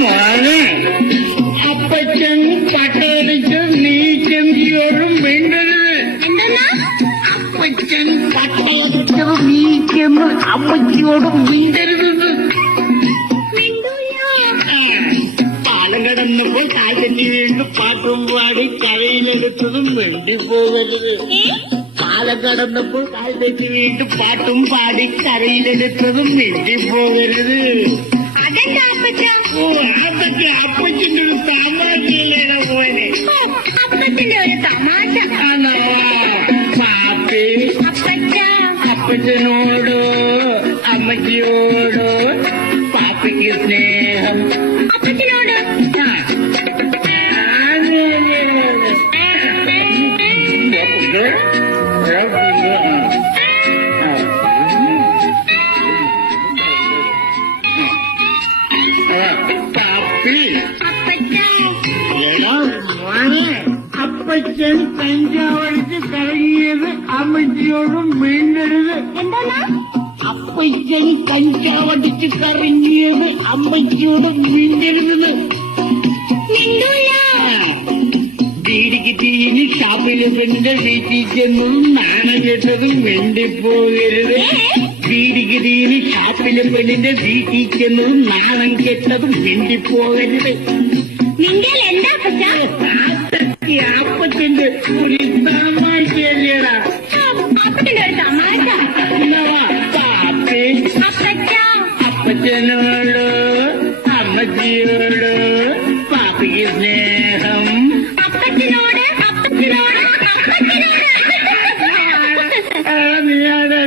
മോനെ അപ്പച്ചൻ പട്ടടിച്ച് നീക്കം ചെയ്യും വേണ്ടത്. അപ്പച്ചൻ പട്ടടിച്ചത് നീക്കം അമ്മച്ചിയോടും വീണ്ടരുത്. പാലം കടന്നപ്പോൾ കാലത്തിന് വീണ്ടും പാട്ടും പാടി കരയിലെടുത്തതും വേണ്ടിപ്പോകരുത്. പാലം കടന്നപ്പോൾ കാലത്തിന് വീണ്ടും പാട്ടും പാടി കരയിലെടുത്തതും വേണ്ടിപ്പോകരുത്. ഓ അതൊക്കെ അപ്പച്ചന്റെ ഒരു തമാശയിലേടാ പോലെ. അപ്പച്ചന്റെ ഒരു തമാശ പാപ്പി അപ്പച്ചനോടോ അമ്മച്ചിയോടോ പാപ്പിക്ക് സ്നേഹം. അപ്പച്ചനോട് പാപ്പി അപ്പച്ചൻ കഞ്ചാവടിച്ച് കറങ്ങിയത് അമ്മച്ചിയോടും വീണ്ടരുത്. എന്താണ് അപ്പച്ചൻ കഞ്ചാവടിച്ച് കറങ്ങിയത് അമ്മച്ചിയോടും വീണ്ടരുത്. ബീഡിക്ക് തീനി ഷാപ്പിലെ പെണ്ണിന്റെ വീട്ടിൽ ചെന്നതും നാണം കെട്ടതും വേണ്ടിപ്പോകരുത്. ബീഡിക്ക് തീനി ഷാപ്പിലെ പെണ്ണിന്റെ വീട്ടിൽ ചെന്നതും നാണം കെട്ടതും വേണ്ടിപ്പോകരുത്. നിങ്ങൾ എന്താ അപ്പച്ചന്റെ ഒരു തമാശയല്ലേടാ. അപ്പച്ചന്റെ ഒരു തമാശ പാപ്പി അപ്പച്ചനോട് അമ്മച്ചിയോട് പാപ്പിക്ക് സ്നേഹം. അപ്പച്ചനോട് നീ ആടെ